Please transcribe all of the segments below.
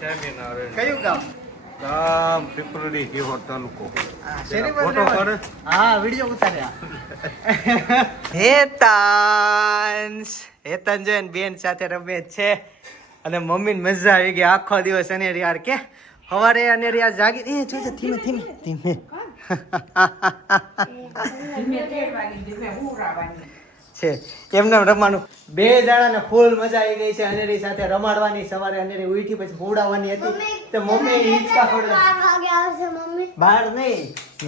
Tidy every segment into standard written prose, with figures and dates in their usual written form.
કયું ગામ? ગામ પીપળી જીહોર તાલુકો. હા, વિડીયો ઉતાર્યા. હેતન જોઈને બેન સાથે રમે છે અને મમ્મીને મજા આવી ગઈ. આખો દિવસ અનેરી યાર કે સવારે અનેરી યાર જાગી જોજે ધીમે ધીમે ધીમે છે એમને રમવાનું. બે જણાને ફૂલ મજા આવી ગઈ છે અનેરી સાથે રમાડવાની. સવારે અનેરી ઉઠી પછી હુડાવવાની હતી તો મમ્મી હિંચકા ફોડે. બાર નહીં,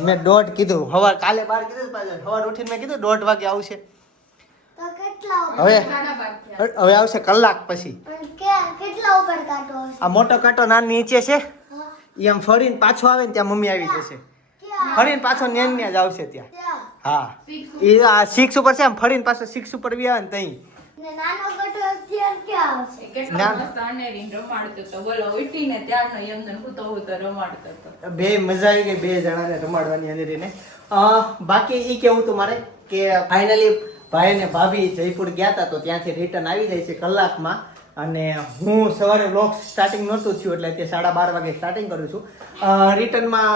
મેં 1:30 કીધું. કાલે 12 કીધું પાછળ. સવારે ઉઠીને મેં કીધું 1:30 વાગે આવશે. હવે આવશે કલાક પછી. આ મોટો કાંટો નાની નીચે છે, એમ ફરીને પાછો આવે ને ત્યાં મમ્મી આવી જશે. ફરીને પાછો ન્યાન જ આવશે ત્યાં. હા, એ આ 6 ઉપર છે, આમ ફરીને પાછો 6 ઉપર બી આવે ને તઈ. બે મજા આવી ગઈ બે જણાને રમાડવાની અનેરીને. બાકી ઈ કેવું તું મારે કે ફાઇનલી ભાઈ ને ભાભી જયપુર ગયા હતા તો ત્યાંથી રિટર્ન આવી જાય છે કલાકમાં. અને હું સવારે વ્લોગ સ્ટાર્ટિંગ નહોતું થયું એટલે તે 12:30 વાગે સ્ટાર્ટિંગ કરું છું. રિટર્નમાં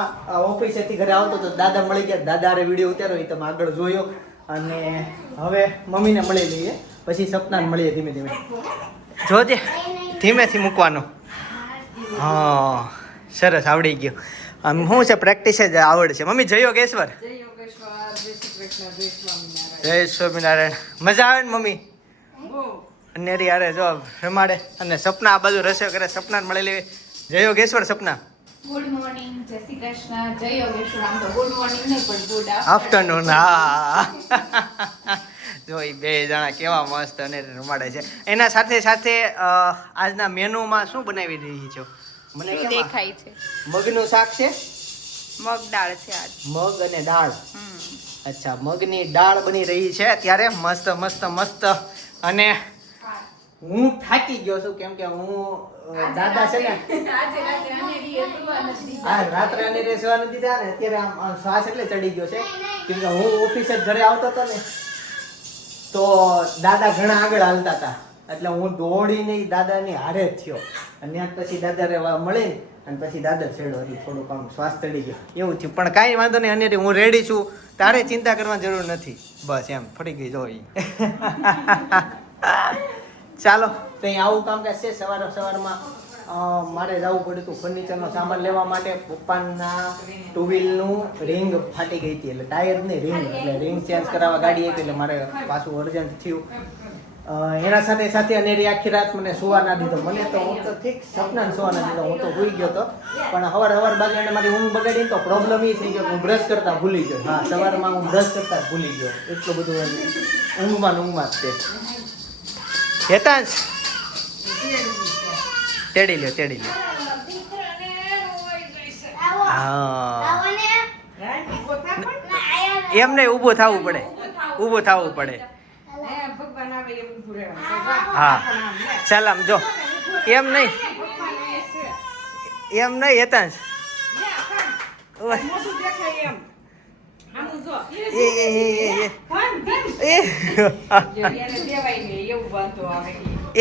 ઓફિસેથી ઘરે આવતો તો દાદા મળી ગયા. દાદારે વિડીયો ઉતાર્યો એ તમે આગળ જોયો. અને હવે મમ્મીને મળી લઈએ, પછી સપનાને મળીએ ધીમે ધીમે. જોજે ધીમેથી મૂકવાનો. હા, સરસ આવડી ગયો. આમ શું છે, પ્રેક્ટિસ જ આવડે છે. મમ્મી જય યોગેશ્વર. જય સ્વામિનારાયણ. મજા આવે ને મમ્મી? અનેરી યારે જો રમાડે અને સપના આ બાજુ રસ્યો કરે. સપના મળી લેવી. જય યોગેશ્વર સપના. ગુડ મોર્નિંગ, જય શ્રી કૃષ્ણ, જય યોગેશ્વર. આમ તો ગુડ મોર્નિંગ નહીં પણ ગુડ આફ્ટરનૂન. હા, જો એ બે જણા કેવા મસ્ત અને રમાડે છે. એના સાથે સાથે આજના મેનુમાં શું બનાવી રહી છો? મને દેખાય છે મગનું શાક છે. મગ દાળ છે આજ. મગ અને દાળ. અચ્છા, મગની દાળ બની રહી છે અત્યારે. મસ્ત મસ્ત મસ્ત. અને હું થાકી ગયો છું કેમ કે હું દાદા છે ને રાત્રે અનેરી સુવા નથી દીધા ને અત્યારે આમ શ્વાસ એટલે ચડી ગયો છે કેમ કે હું ઓફિસે ઘરે આવતો હતો ને તો દાદા ઘણા આગળ હાલતા હતા એટલે હું દોડીને દાદાની હારે જ થયો. અને પછી દાદા મળી અને પછી દાદા છેડો હતી. થોડુંક આમ શ્વાસ ચડી ગયો એવું થયું. પણ કાંઈ વાંધો નહીં અનેરી, હું રેડી છું. તારે ચિંતા કરવાની જરૂર નથી. બસ એમ ફરી ગઈ જોઈ. ચાલો તો અહીં આવું કામકાજ છે. સવારમાં મારે જવું પડ્યું હતું ફર્નિચરનો સામાન લેવા માટે. પપ્પાના 2 વ્હીલનું રિંગ ફાટી ગઈ હતી એટલે ટાયરની રિંગ, એટલે રિંગ ચેન્જ કરાવવા ગાડી આવી એટલે મારે પાછું અર્જન્ટ થયું. એના સાથે સાથે અનેરી આખી રાત મને સુવા ના દીધો. મને તો હું તો ઠીક સપનાને સુવા ના દીધો, હું તો સૂઈ ગયો હતો. પણ સવાર બાગાને મારી ઊંઘ બગાડી તો પ્રોબ્લેમ એ થઈ ગયો હું બ્રશ કરતા ભૂલી ગયો. હા, સવારમાં હું બ્રશ કરતા ભૂલી ગયો. એટલું બધું ઊંઘમાં જ છે. હેતાંશ તેડી લ્યો. હા, એમ નહીં, ઊભું થવું પડે. હા, ચાલ આમ જો. એમ નહીં હેતાંશ.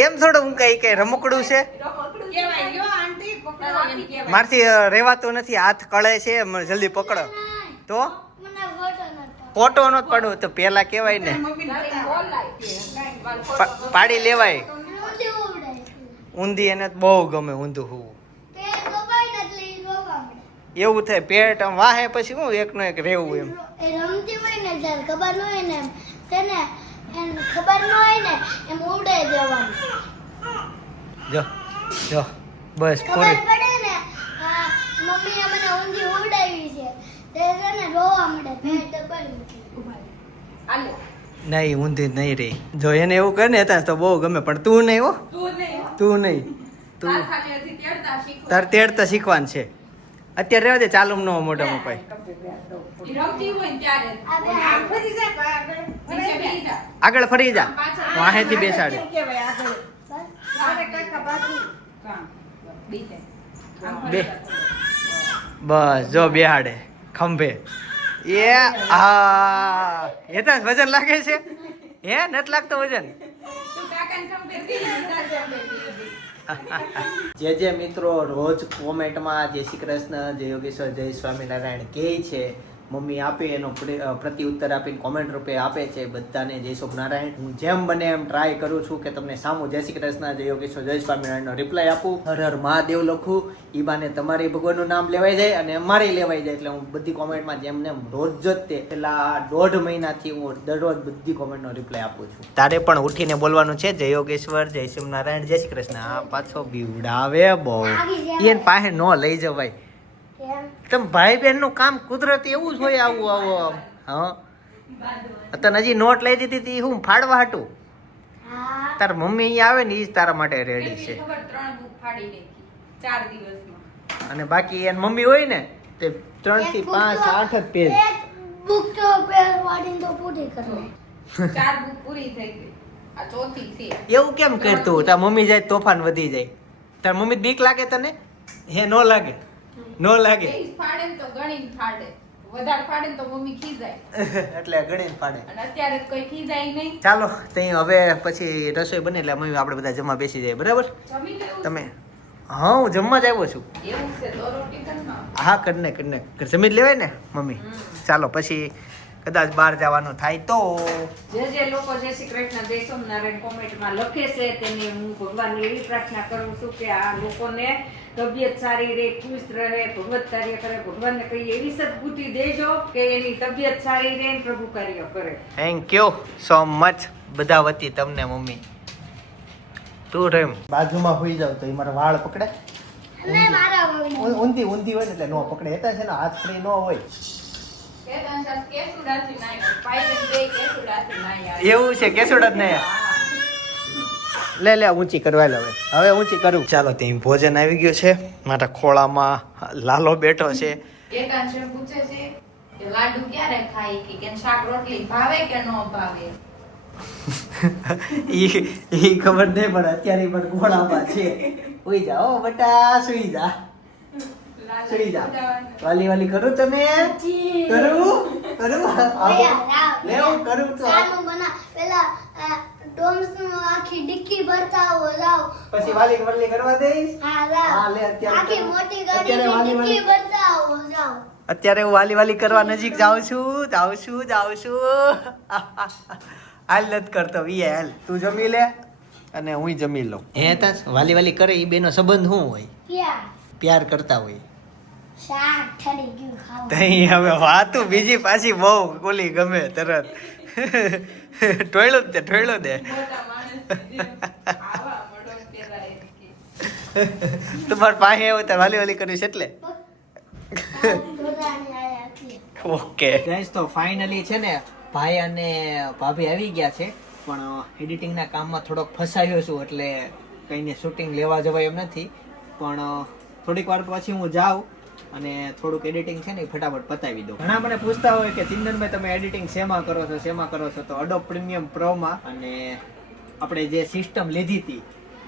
એમ થોડું હું કઈ રમકડું છે મારથી રેવાતું નથી. હાથ કળે છે, જલ્દી પકડો તો ફોટો નો પડવું તો પેલા કેવાય ને પાડી લેવાય. ઊંધી એને બહુ ગમે ઊંધું હોવું. એવું થાય પેટ આમ વાહે પછી હું એકનો એક રહેવું એમ. ખબર ન હોય ને ખબર ન હોય ને એમ ઉડે જવાનું. જો બસ પૂરી. પડે ને મમ્મીએ મને ઊંધી ઉડાવી છે તે છે ને રોવા મળે પેટ દબાવી. નહીં ઊંધી નહીં રહી. જો એને એવું કરે ને હતા તો બહુ ગમે. પણ તું નહીં હો, તું નહીં. તું તાર તેડતા શીખવાનું છે. અત્યારે રહેવા દે, ચાલુ ન મોઢા મપાય. આગળ ફરી જા, વાહેથી બેસાડે. બસ જો બેહાડે ખંભે. એ હા હેતા વજન લાગે છે? હે નથી લાગતો વજન? જે મિત્રો રોજ કોમેન્ટમાં જય શ્રી કૃષ્ણ, જય યોગેશ્વર, જય સ્વામિનારાયણ કહે છે, મમ્મી આપે એનો પ્રત્યુત્તર આપીને કોમેન્ટ રૂપે આપે છે બધાને જય સ્વામિનારાયણ. હું જેમ બને એમ ટ્રાય કરું છું કે તમને સામું જય શ્રી કૃષ્ણ, જય યોગેશ્વર, જય સ્વામિનારાયણનો રિપ્લાય આપું. હર હર મહાદેવ લખું. ઈ બાને તમારી ભગવાનનું નામ લેવાઈ જાય અને અમારી લેવાઈ જાય. એટલે હું બધી કોમેન્ટમાં જેમ ને રોજ જ તે પેલા 1.5 મહિનાથી હું દરરોજ બધી કોમેન્ટનો રિપ્લાય આપું છું. તારે પણ ઉઠીને બોલવાનું છે જય યોગેશ્વર, જય સ્વામિનારાયણ, જય શ્રી કૃષ્ણ. આ પાછો બીવડાવે બહુ. એને પાસે ન લઈ જવાય. તમે ભાઈ બહેન નું કામ કુદરતી એવું જ હોય. આવું હા તને હજી નોટ લઈ દીધી હતી હું ફાડવા હાટું. તાર મમ્મી અહીંયા આવે ને એ જ તારા માટે રેડી છે. 3 બુક ફાડી નાખી 4 દિવસમાં. અને બાકી એની મમ્મી હોય ને તે 3 થી 5 8 જ પેજ. બુક તો પેરવાડીને તો પૂરી કરી લે. 4 બુક પૂરી થઈ ગઈ. આ ચોથી છે. એવું કેમ કરતું? તાર મમ્મી જાય તોફાન વધી જાય. તાર મમ્મી બીક લાગે તને? હે નો લાગે? નો લાગે એ ફાડે ને તો ગણીને ફાડે. વધારે ફાડે ને તો મમ્મી ખીજાય. એટલે ગણીને ફાડે. અને અત્યારે તો કોઈ ખીજાય નહીં. ચાલો તઈ હવે પછી રસોઈ બને એટલે મમ્મી આપણે બધા જમવા બેસી જાય. બરાબર? જમી લેવું તમે હા હું જમવા જ આવ્યો છું. એવું છે તો રોટી કરના. હા કરીને જમી જ લેવાય ને મમ્મી. ચાલો પછી કદાચ બહાર જવાનું થાય તો જે લોકો જય શ્રી કૃષ્ણ જય સ્વામિનારાયણ કોમેન્ટમાં લખે છે તેની હું ભગવાનને એવી પ્રાર્થના કરું છું કે આ લોકોને તબિયત સારી રહે, ખુશ રહે, ભગવત કાર્ય કરે. ભગવાનને કઈ એવી સદબુદ્ધિ દેજો કે એની તબિયત સારી રહે ને પ્રભુ કાર્ય કરે. થેન્ક યુ સો મચ બધા વતી તમને મમ્મી. તું રેમ બાજુમાં હોઈ જાવ તો એ મારા વાળ પકડે. અને મારા મમ્મી ઊંધી હોય ને એટલે નો પકડે. હતા છે ને હાથ ફ્રી નો હોય. એવું છે કેસુડા જ નહીં. લે ઊંચી કરવા લે હવે ઊંચી કરું. ચાલો ત્યાં ભોજન આવી ગયું છે. મારા ખોળામાં લાલો બેઠો છે. એકાંશ પૂછે છે કે લાડુ ક્યારે ખાય કે શાક રોટલી ભાવે કે ન ભાવે. ઈ ખબર નહીં પણ અત્યારે પણ ખોળામાં છે. સુઈ જાઓ બટા, સુઈ જા. સુઈ જા. વાલી કરું તમે? કરું લે હું કરું તો સાનું બના પેલા ડોમ્સ નું આખી ડિક્કી ભરતા હો જાવ. પછી વાલી કરવા દઈશ. હા જાવ. હા લે અત્યારે આખી મોટી અત્યારે ગાડી વાલી ડિક્કી ભરતા હો જાવ. અત્યારે હું વાલી કરવા નજીક જાઉં છું. હાલ નથી કરતો વીએ હાલ તું જમી લે અને હું જમી લઉં. હે તાસ વાલી કરે એ બેનો સંબંધ શું હોય? પ્યાર કરતા હોય. શાક ઠરી ગયું ખાવ. તઈ હવે વાતું બીજી પાછી બહુ કોલી ગમે તરત. ઠોયલો દે મોટા માણસ આવા મોટો પેરાય કે તમાર પાસે આવ્યો તો વાલી કરીશ એટલે જોડાણી આયા હતી. ઓકે ગાઈસ તો ફાઇનલી છે ને ભાઈ અને ભાભી આવી ગયા છે. પણ એડિટિંગના કામમાં થોડોક ફસાયો છું એટલે કઈને શૂટિંગ લેવા જવાય એમ નથી. પણ થોડીક વાર પછી હું જાઉં અને થોડુંક એડિટિંગ છે ને એ ફટાફટ પતાવી દઉં. ઘણા મને પૂછતા હોય કે ચિંતનભાઈ તમે એડિટિંગ શેમાં કરો છો? તો Adobe Premiere Pro-માં. અને આપણે જે સિસ્ટમ લીધી હતી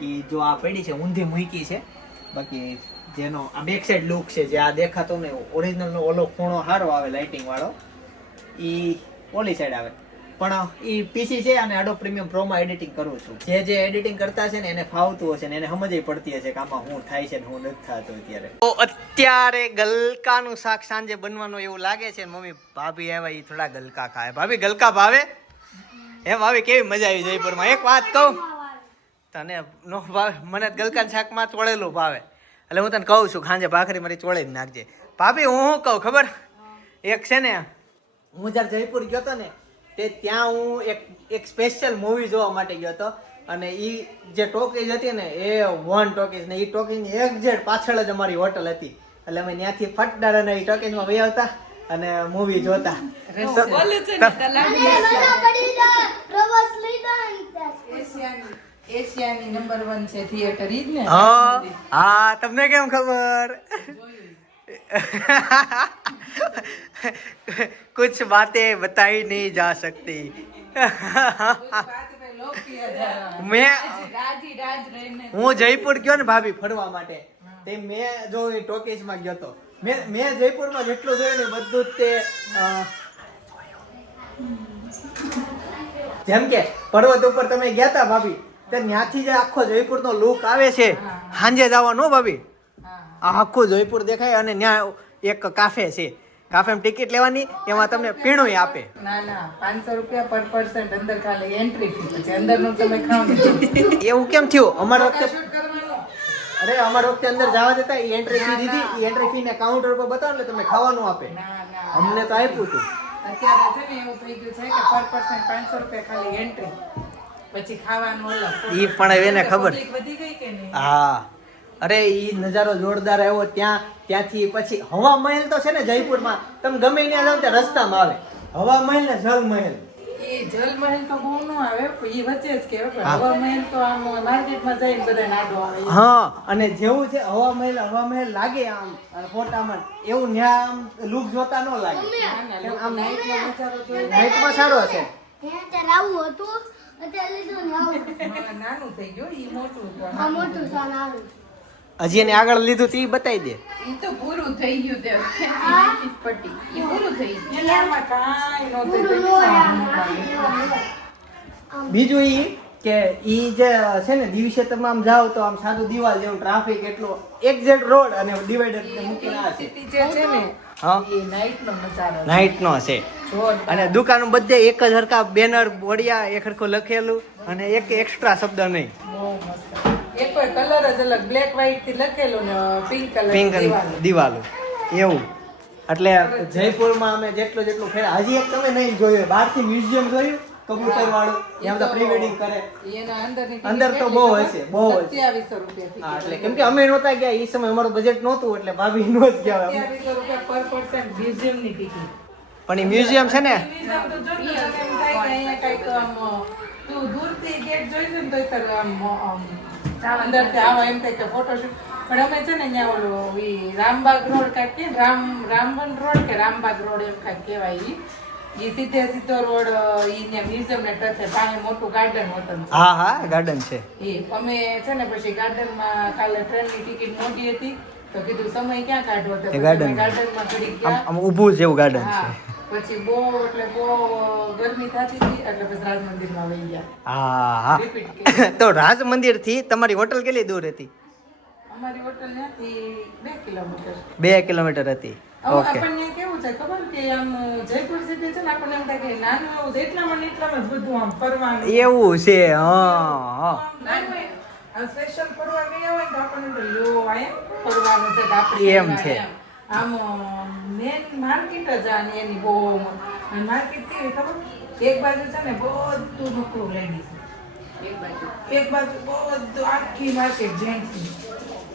એ જો આ પડી છે ઊંધી મૂકી છે. બાકી જેનો આ બેક સાઈડ લુક છે જે આ દેખાતો ને ઓરિજિનલ નો ઓલો ખૂણો સારો આવે લાઇટિંગ વાળો ઈ ઓલી સાઈડ આવે. પણ ઈ પીસી છે અને Adobe Premiere Pro-માં એડિટિંગ કરું છું. જે એડિટિંગ કરતા છે ને એને ફાવતું હશે ને એને સમજ પડતી હશે કે આમાં શું થાય છે ને શું નથી થતું અત્યારે. તો અત્યારે ગલકાનું શાક સાંજે બનવાનું એવું લાગે છે. મમ્મી ભાભી આવ્યા ઈ થોડા ગલકા ખાય. ભાભી ગલકા ભાવે? હે ભાભી કેવી મજા આવી જયપુરમાં? એક વાત કહું તને નો ભાવે? મને ગલકાનું શાકમાં ચોળેલું ભાવે. એટલે હું તને કહું છું ખાંજે ભાખરી મારી ચોળે જ નાખજે. ભાભી હું શું કહું ખબર? એક છે ને હું જ્યારે જયપુર ગયો હતો ને તે ત્યાં હું એક સ્પેશિયલ મૂવી જોવા માટે ગયો હતો. અને એ જે ટોકીઝ હતી ને એ વન ટોકીઝ ને એ ટોકીઝની એક્ઝેક્ટ પાછળ જ અમારી હોટલ હતી. એટલે અમે ત્યાંથી ફટદાર અને એ ટોકીઝમાં વહી આવતા અને મૂવી જોતા. એશિયાની નંબર 1 છે થિયેટર ઈ જ ને. હા તમને કેમ ખબર? कुछ बातें बताई नहीं जा सकती. હું જયપુર ગયો ને ભાભી ફરવા માટે તે મેં જો ટોકીઝમાં ગયો તો મેં જયપુરમાં જેટલું જોયું ને બધું જ તે જેમ કે પર્વત ઉપર તમે ગયા તા ભાભી તે ત્યાંથી જે આખો જયપુરનો લુક આવે છે સાંજે જવાનું ભાભી આ આખું જયપુર દેખાય અને ત્યાં એક કાફે છે કાફેમાં ટિકિટ લેવાની એમાં તમને પીણું આપે ના 500 રૂપિયા પર પર્સન અંદર ખાલી એન્ટ્રી ફી પછી અંદરનું તમે ખાવ ને એવું કેમ થયું અમારા વખતે અરે અમારા વખતે અંદર જવા દેતા એન્ટ્રી ફી દીધી એન્ટ્રી ફી ને કાઉન્ટર પર બતાવો એટલે તમે ખાવાનું આપે અમને તો આપ્યું હતું અત્યારે છે ને એવું થઈ ગયું છે કે પર પર્સન 500 રૂપિયા ખાલી એન્ટ્રી પછી ખાવાનું અલગ ઈ પણ હવે એને ખબર પબ્લિક વધી ગઈ કે નહીં હા અરે ઈ નજારો જોરદાર આવ્યો ત્યાંથી પછી હવા મહેલ તો છે ને જયપુરમાં તમે ગમે ત્યાં જાવ ત્યાં રસ્તામાં આવે હવા મહેલ ને જલ મહેલ એ જલ મહેલ તો બહુ ન આવે એ વચ્ચે જ કે હવા મહેલ તો આમ માર્કેટમાં જઈને બધા નાડો આવે હા અને જેવું છે હવા મહેલ લાગે આમ ફોટામાં એવું ન્યા આમ લુક જોતા ન લાગે આમ નાઈટમાં સારો છે ત્યારે આવું હતું અત્યારે લીધું ને આવું નાનું થઈ ગયું ઈ મોટું હતું. આ મોટું સાન આવ્યું હજી એને આગળ લીધું તે બતાવી દે ઈ તો પૂરું થઈ ગયું તે ખેંચી પટ્ટી ઈ પૂરું થઈ ગયું એટલે આમાં કાંઈ નહોતું થયું. બીજું ઈ કે ઈ જે છે ને દિવસે તમે આમ જાઓ તો આમ સાદું દિવાલ જેવું ટ્રાફિક એટલો એક્ઝેક્ટ રોડ અને ડિવાઈડર મૂકીને આ છે સિટી જે છે ને હા એ નાઈટનો નજારો છે. નાઈટ નો છે જોરદાર. અને દુકાનો બધે એક જ હરખા બેનર બોડિયા એક હરખું લખેલું અને એક એક્સ્ટ્રા શબ્દ નહીં બહુ મસ્ત. એક કોઈ કલર જ અલગ બ્લેક વ્હાઈટ થી લખેલું ને પિંક કલર પિંક દિવાલો એવું એટલે જયપુરમાં અમે જેટલું ફેરા હજી એક તમે નહીં જોયું બહારથી મ્યુઝિયમ જોયું કબૂતર વાળું ત્યાં બધા પ્રી વેડિંગ કરે એના અંદરની અંદર તો બહુ હશે બહુ હશે 2700 રૂપિયા હા એટલે કેમ કે અમે નહોતા ગયા એ સમય અમારું બજેટ નહોતું એટલે ભાભી નો જ ગયા અમે. 2700 રૂપિયા પર પર્સન મ્યુઝિયમ ની ટિકિટ. પણ એ મ્યુઝિયમ છે ને મ્યુઝિયમ તો જો ને એમ થાય કે અહીંયા કંઈક આમ તું દૂરથી ગેટ જોઈશું ને તોય તારે આમ અંદરથી આવો એમ થાય કે ફોટોશૂટ પણ અમે છે ને અહીંયા ઓલો ઈ રામબાગ રોડ કાંઈક કે રામવન રોડ કે રામબાગ રોડ એમ કાંઈક કહેવાય ઈ સીધો રોડ ઈ ને મ્યુઝિયમ ને ટચ છે પાસે મોટું ગાર્ડન હોતું છે. હા ગાર્ડન છે એ અમે છે ને પછી ગાર્ડનમાં કાલે ટ્રેનની ટિકિટ મોટી હતી તો કીધું સમય ક્યાં કાઢવો તો એ પછી garden. અમે ગાર્ડનમાં ઘડીક આમ ગયા. આમ ઊભું જેવું ગાર્ડન હા છે પછી બહુ ગરમી થતી હતી એટલે પછી રાજ મંદિરમાં વહી ગયા હા હા રિપીટ કરી. તો રાજ મંદિર થી તમારી હોટલ કેટલી દૂર હતી અમારી હોટલ ત્યાંથી 2 કિલોમીટર 2 કિલોમીટર હતી ઓકે આપણને કેવું છે ખબર કે આમ જયપુર સિટી છે ને આપણને એમ થાય કે નાનું એવું છે એટલામાં ને એટલામાં જ બધું આમ ફરવાનું એવું છે હા સ્પેશિયલ ફરવા ગયા હોય ને તો આપણને તો લો આયા ફરવાનું છે તો આપણે એમ છે. આમ મેન માર્કેટ જ આની એની બહુ માર્કેટ કેવી ખબર એક બાજુ છે ને બધું નકરું લેડીઝ એક બાજુ બધું આખી માર્કેટ જેન્ટ્સની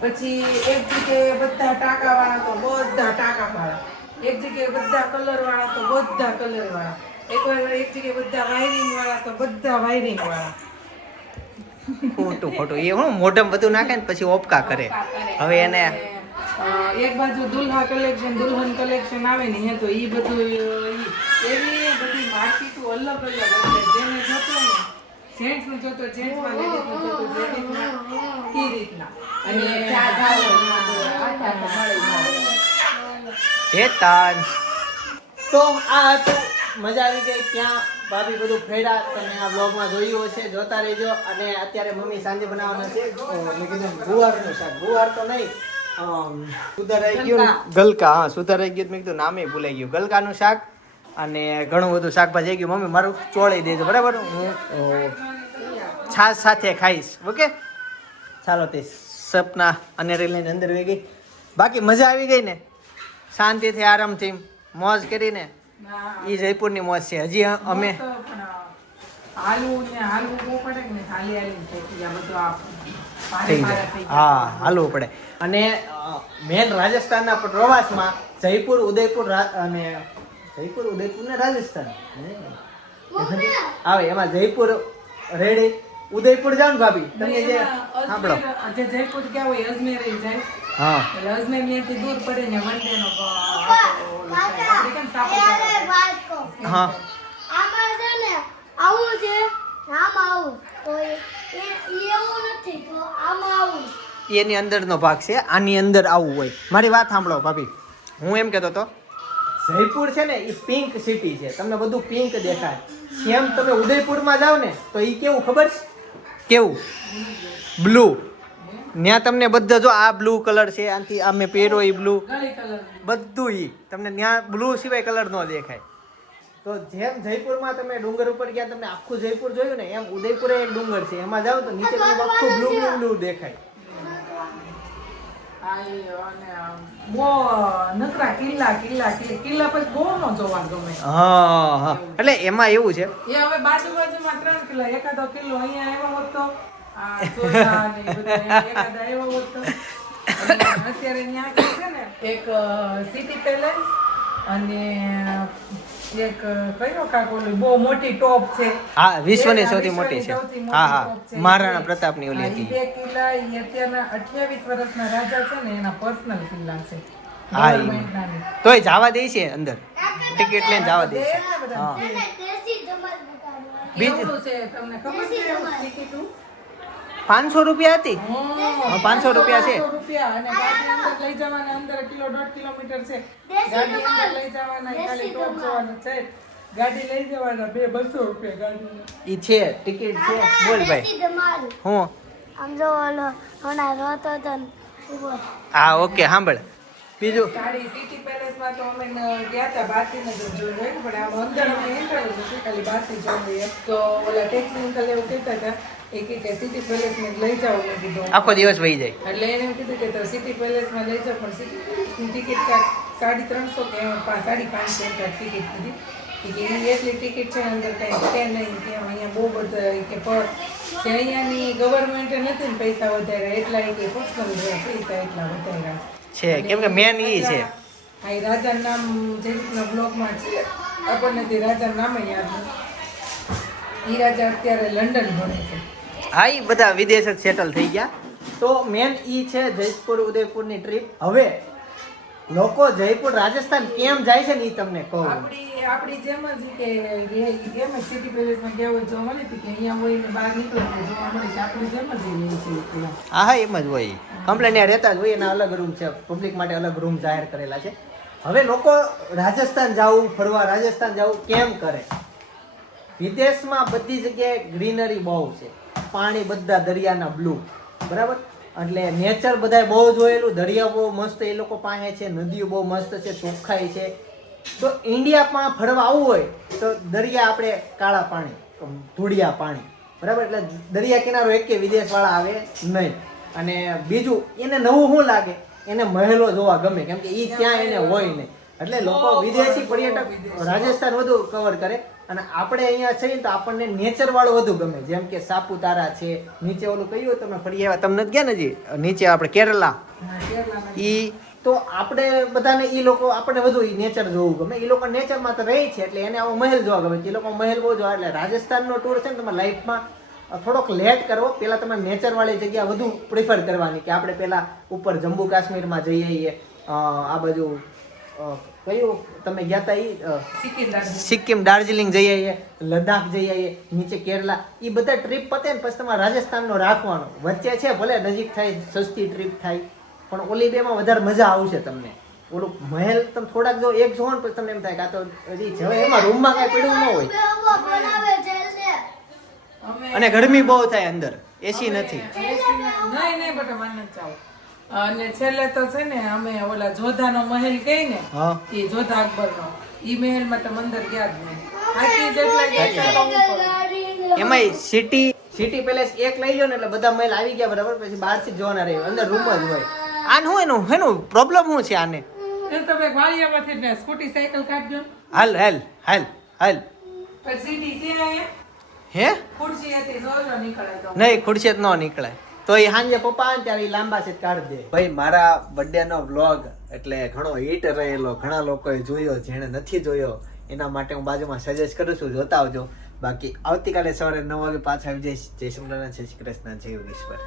પછી એક જગ્યાએ બધા ટાંકા વાળા તો બધા ટાંકા વાળા એક જગ્યાએ બધા કલર વાળા તો બધા કલર વાળા એક જગ્યાએ બધા વાયરિંગ વાળા તો બધા વાયરિંગ વાળા ખોટું એ હું મોઢમ બધું નાખે ને પછી ઓપકા કરે હવે એને એક બાજુ દુલ્હા કલેક્શન દુલ્હન કલેક્શન આવે ને અહીંયા તો ઈ બધું એવી બધી માર્કેટો અલગ અલગ એટલે જેને જોતો ને જેન્ટ્સ નું જોતો જેન્ટ્સમાં લેડીઝ નું જોતો લેડીઝમાં ઈ રીતના અને હે તાન તો આ હતું મજા આવી ગઈ ત્યાં ભાભી બધું ફેરા તમે આ બ્લોગમાં જોયું હશે જોતા રહેજો અને અત્યારે મમ્મી સાંજે બનાવવાના છે મેં કીધું ગુવારનું શાક ગુવાર તો નહીં સુધારાઈ ગયું ગલકા હા સુધારાઈ ગયું મેં કીધું નામે ભૂલાઈ ગયું ગલકાનું શાક અને ઘણું બધું શાકભાજી ગયું મમ્મી મારું ચોળી દેજો બરાબર હું છાશ સાથે ખાઈશ ઓકે ચાલો તે સપના અને લઈને અંદર વહી ગઈ બાકી મજા આવી ગઈ ને શાંતિથી આરામથી મોજ કરીને ઈ જયપુરની મોજ છે હજી અમે હાલવું બહુ પડે ને હાલી હાલી થઈ ગયા બધું આ થઈ જાય હા હાલવું પડે અને મેન રાજસ્થાનના પ્રવાસમાં જયપુર ઉદયપુર અને ઉદયપુર ને રાજસ્થાન આવે એમાં જયપુર રેડી ઉદયપુર જાવ ને ભાભી તમે જે સાંભળો જે જયપુર ગયા હોય અજમેર જાય હા એટલે અજમેર ત્યાંથી દૂર પડે ને વન ડે નો આપણે કેમ સાપુતારા હા આમાં છે ને આવું છે આમ આવું તો એવું નથી તો આમાં આવું એની અંદરનો ભાગ છે આની અંદર આવું હોય મારી વાત સાંભળો ભાભી હું એમ કહેતો હતો જયપુર છે ને એ પિંક સિટી છે તમને બધું પિંક દેખાય સેમ તમે ઉદયપુરમાં જાવ ને તો એ કેવું ખબર છે કેવું બ્લુ ત્યાં તમને બધા જો આ બ્લુ કલર છે આથી આ મેં પહેરો એ બ્લુ ગળી કલર બધું ઈ તમને ત્યાં બ્લુ સિવાય કલર ન દેખાય. તો જેમ જયપુરમાં તમે ડુંગર ઉપર ગયા તમને આખું જયપુર જોયું ને એમ ઉદયપુરે એક ડુંગર છે એમાં જાવ તો નીચે તમને આખું બ્લુ બ્લુ બ્લુ દેખાય. બહુ નકરા કિલ્લા પછી બહુ નો જોવા ગમે. હા હા એટલે એમાં એવું છે એ હવે બાજુમાં 3 કિલ્લા, એકાદો કિલ્લો અહીંયા આવ્યો હોત તો આ ચોસા ને એ બધા એકાદા આવ્યો હોત તો. અને અત્યારે ત્યાં છે ને એક સિટી પેલેસ અને એક કયો કાક ઓલી બહુ મોટી ટોપ છે. હા વિશ્વની સૌથી મોટી છે. સૌથી મોટી હા હા ટોપ છે. મહારાણા પ્રતાપની ઓલી હા, ઈ હતી. 2 કિલ્લા ઈ અત્યારના 28 વર્ષના રાજા છે ને એના પર્સનલ કિલ્લા છે. હા, ઈ. ગવર્મેન્ટના નહીં. તોય જવા દે છે અંદર ટિકિટ લઈને જવા દે છે. ને બધા. હા. દેશી ધમાલ બતાડવા. બીજું કેવડું છે તમને ખબર છે ટિકિટું? 500 રૂપિયા હતી. હા, 500 રૂપિયા છે. 500 રૂપિયા અને ગાડી અંદર લઈ જવાના, અંદર 1.5 કિલોમીટર છે. ગાડી અંદર લઈ જવાના ખાલી ટોપ જોવાનું છે. ગાડી લઈ જવાના 200 રૂપિયા ગાડી. ઈ છે ટિકિટ છે. બોલ ભાઈ દેશી ધમાલ. હું આમ જો ઓલો હમણાં રોતો હતો ને ઊભો. હા ઓકે સાંભળ બીજું ગાડી સિટી પેલેસમાં તો અમે ગયા હતા બહારથી નજર જોઈ હોય પણ આમ અંદર અમે એન્ટર નથી ખાલી બહારથી જોઈએ. તો ઓલા ટેક્સી અંકલ એવું કહેતા હતા એ કે સિટી પેલેસમાં લઈ જાઓ મેં કીધું. આખો દિવસ વહી જાય. એટલે એને એમ કીધું કે તો સિટી પેલેસમાં લઈ જાઓ પણ સિટી પેલેસની ટિકિટ કાંઈક 350 કે 550 ટિકિટ કીધી. કે એટલી ટિકિટ છે અંદર કંઈ છે નહીં કે અહીંયા બહુ બધા કે પર જે અહીંયાની ગવર્મેન્ટે નથી ને પૈસા વધાર્યા એટલા કે પર્સનલ પૈસા એટલા વધાર્યા છે કેમ કે મેન ઈ છે. આ રાજાનું નામ જે રીતના બ્લોગમાં છે આપણને તે રાજાનું નામ યાદ નથી. ઈ રાજા અત્યારે લંડન ભણે છે. હા ઈ બધા વિદેશ જ સેટલ થઈ ગયા. તો મેન ઈ છે જયપુર ઉદયપુરની ટ્રીપ. હવે લોકો જયપુર રાજસ્થાન કેમ જાય છે ને ઈ તમને કહું. આપણી જેમ જ કે એમ જ સિટી પેલેસમાં ગયા હોય જોવા મળી હતી કે અહીંયા હોય ને બહાર નીકળે તો જોવા મળે છે આપણી જેમ જ રહે છે. હા હા એમ જ હોય. કમ્પ્લેન ત્યાં રહેતા જ હોય એના અલગ રૂમ છે. પબ્લિક માટે અલગ રૂમ જાહેર કરેલા છે. હવે લોકો રાજસ્થાન જવું ફરવા રાજસ્થાન જવું કેમ કરે? વિદેશમાં બધી જગ્યાએ ગ્રીનરી બહુ છે. પાણી બધા દરિયાના બ્લુ બરાબર એટલે નેચર બધાય બહુ જોયેલું. દરિયા બહુ મસ્ત એ લોકો પાસે છે. નદીઓ બહુ મસ્ત છે. ચોખ્ખાઈ છે. તો ઇન્ડિયામાં ફરવા આવવું હોય તો દરિયા આપણે કાળા પાણી ધૂળિયા પાણી બરાબર એટલે દરિયા કિનારો એક કે વિદેશવાળા આવે નહીં. અને બીજું એને નવું શું લાગે એને મહેલો જોવા ગમે કેમ કે એ ત્યાં એને હોય નહીં. એટલે લોકો વિદેશી પર્યટક રાજસ્થાન વધુ કવર કરે અને આપણે અહીંયા છીએ તો આપણને નેચર વાળું વધુ ગમે. જેમ કે સાપુતારા છે નીચે ઓલું કયું તમે ફરી આવ્યા તમને નથી ગયા ને હજી નીચે આપણે કેરલા ઈ તો આપણે બધાને ઈ લોકો આપણને વધુ ઈ નેચર જોવું ગમે. એ લોકો નેચરમાં તો રહે છે એટલે એને આવો મહેલ જોવા ગમે. એ લોકો મહેલ બહુ જોવા એટલે રાજસ્થાનનો ટૂર છે ને તમારા લાઈફમાં થોડોક લેટ કરવો. પહેલાં તમે નેચરવાળી જગ્યા વધુ પ્રિફર કરવાની કે આપણે પહેલાં ઉપર જમ્મુ કાશ્મીરમાં જઈ આવીએ. આ બાજુ કયું તમે ગયા હતા સિક્કિમ દાર્જિલિંગ જઈ આવીએ લદ્દાખ જઈ આવીએ નીચે કેરલા એ બધા ટ્રીપ પતે ને પછી તમારે રાજસ્થાનનો રાખવાનો. વચ્ચે છે ભલે નજીક થાય સસ્તી ટ્રીપ થાય પણ ઓલી બેમાં વધારે મજા આવશે તમને. ઓલું મહેલ તમે થોડાક જો એક જોવો ને પછી તમને એમ થાય કે આ તો હજી હવે એમાં રૂમમાં કાંઈ પડ્યું ન હોય બનાવે છે લે. અને ગરમી બહુ થાય અંદર એસી નથી. નહીં બટા માન ચાવ. અને છેલ્લે તો છે ને અમે ઓલા જોધાનો મહેલ કઈ ને હા એ જોધા અકબરનો ઈ મહેલમાં તો મંદર ગયા જ નહીં. આખી જેટલા ગયા એમાંય સિટી પેલેસ એક લઈ લો ને એટલે બધા મહેલ આવી ગયા બરાબર પછી બહારથી જોવાના રહે અંદર રૂમ જ હોય. આને શું એનું પ્રોબ્લેમ શું છે આને? તમે વાળિયામાંથી ને સ્કૂટી સાયકલ કાઢજો હાલ હાલ હાલ હાલ પછી સીડી છે અહીંયા હે ખુરશી હતી જોજો નીકળે તો નહીં ખુરશી જ ન નીકળાય. તો એ સાંજે પપ્પા આવે ને ત્યારે ઈ લાંબા છે કાઢી દે. ભાઈ મારા બર્થડે નો વ્લોગ એટલે ઘણો હિટ રહેલો. ઘણા લોકોએ જોયો જેણે નથી જોયો એના માટે હું બાજુમાં સજેસ્ટ કરું છું જોતા આવજો. બાકી આવતીકાલે સવારે 9 વાગે પાછા આવી જઈશ. જય શ્રી કૃષ્ણ જય યોગેશ્વર.